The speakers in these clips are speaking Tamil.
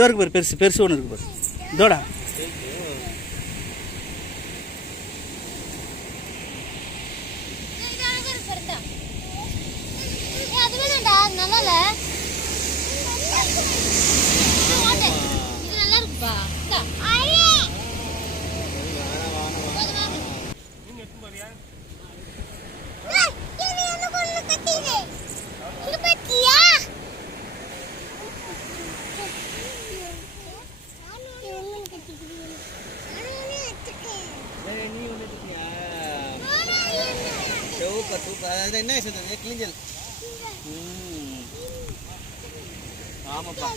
இதோ இருக்கு பாரு, பெருசு பெருசு ஒன்று இருக்கு பாரு. இதோடா சூப்பர். அது என்ன சொல்றது? கிளிஞ்சல். ஆமாப்பா.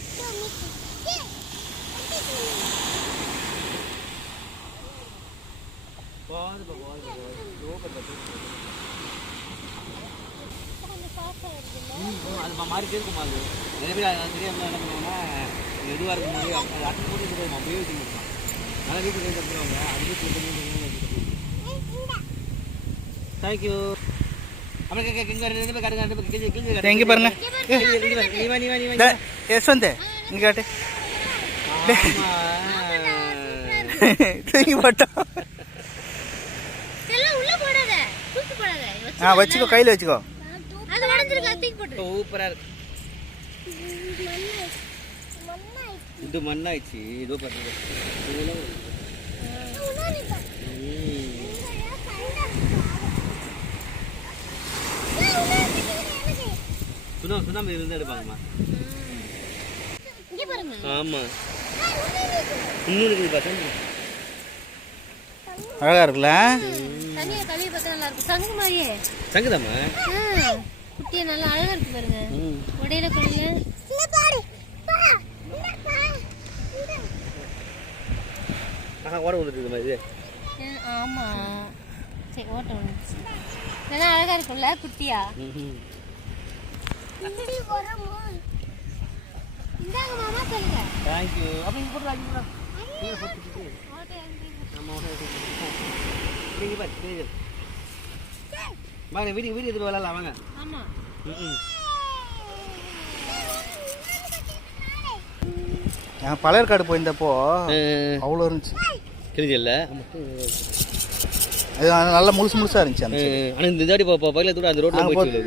அது மாறிட்டே இருக்கும். அது நிறைய பேர் தெரியாம என்ன பண்ணுவாங்கன்னா எதுவாக இருக்கும் போது அட்டை போட்டு போதுமா உபயோகிக்க முடியும். நல்லா வீட்டுக்கு கற்றுருவாங்க. அது தேங்க்யூ. எங்க பாருங்க யஸ்வந்த், இங்க காட்டு. வச்சுக்கோ, கையில வச்சுக்கோ. சூப்பரா இருக்கு. இது மண்ணாயிடுச்சு. இதோ பாருங்க. சுனாமி இருந்து எடுப்பாங்கம்மா. ஆமா, இன்னொரு அழகா இருக்குல்ல. சங்குதாம்மா, குட்டியா நல்லா அழகா இருக்கு பாருங்க. உடையில கொள்ளைய ஓட வந்துருக்கு இது. ஆமா, சரி, ஓட்ட வந்துச்சு. நல்லா அழகா இருக்கும்ல குட்டியா. தேங்க்யூ. அப்ப இங்க போட்டு வாங்க. வாங்க வீடியோ எடுத்து வரலாம் வாங்க. ஆமா. பழையற்காடு போயிருந்தப்போ அவ்வளோ இருந்துச்சு. தெரிஞ்சல அது நல்லா முழுசு முழுசா இருந்துச்சு. ஆனால் இந்த தாடி பக்கத்தில் கூட அந்த ரோட்டில் போயிடுச்சு.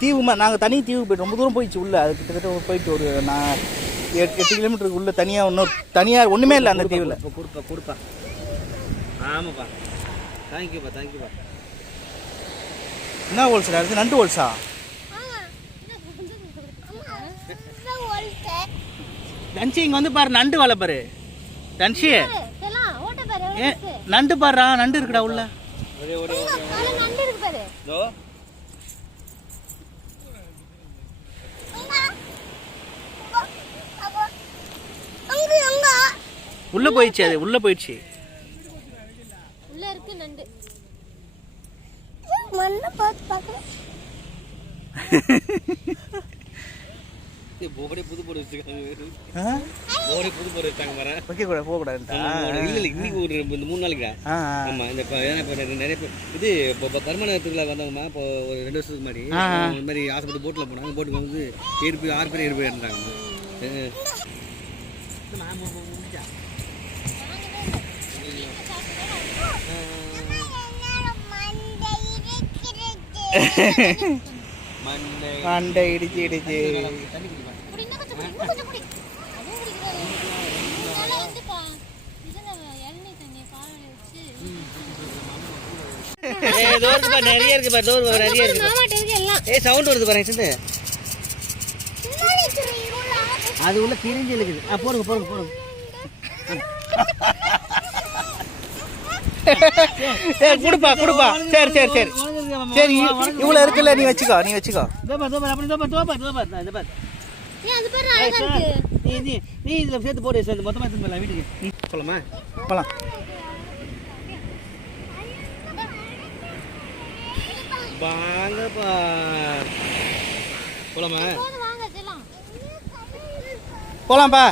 தீவுமா, நாங்கள் தனி தீவுக்கு போய்ட்டு ரொம்ப தூரம் போயிடுச்சு உள்ள. அது கிட்டத்தட்ட போயிட்டு ஒரு 8 கிலோமீட்டருக்கு உள்ள தனியாக இன்னொரு தனியாக ஒன்றுமே இல்லை அந்த தீவில். கொடுப்பா. ஆமாப்பா. தேங்க்யூப்பா, தேங்க்யூப்பா. என்ன ஹோல்ஸா இருக்குது? நண்டு ஹோல்ஸா? தன்சி இங்கே வந்து பாரு, நண்டு வலை பாரு. தன்சி நண்டு பாடுறா, நண்டு இருக்குடா உள்ள. உள்ள போயிடுச்சு, அது உள்ள போயிடுச்சு. உள்ள இருக்கு நண்டு. மண்ண பாத்து பாக்க போடே புது போடு வச்சிருக்காங்க. போடே புது போடு வச்சாங்க பாரு. ஓகே கூட போக கூடாதுடா. இல்ல இன்னைக்கு ஒரு 3 நாளைக்கு. ஆமா, இந்த நிறைய இது கர்மநகரத்துக்குள்ள வந்தவங்கமா இப்போ ஒரு 2 வருஷத்துக்கு முன்னாடி இந்த மாதிரி ஆசைப்பட்டு போட்ல போனாங்க. போட்டுக்கு வந்து 6 பேர் இருந்தாங்க. மண்டை இடிச்சு நிறைய இருக்கு பாரு. நிறைய இருக்கு. சவுண்ட் வருது பாருங்க. அது உள்ள கிழிஞ்சு இருக்குது. போடுங்க. குடுப்பா. சரி இவ்வளவு இருக்குல்ல, நீ வச்சுக்கோ. நீ இதுல சேர்த்து போடு. மொத்தமா எடுத்து போலாம் வீட்டுக்கு. சொல்லமா போலாம். வாங்கப்பா போலாமா? போலாம்ப்பா.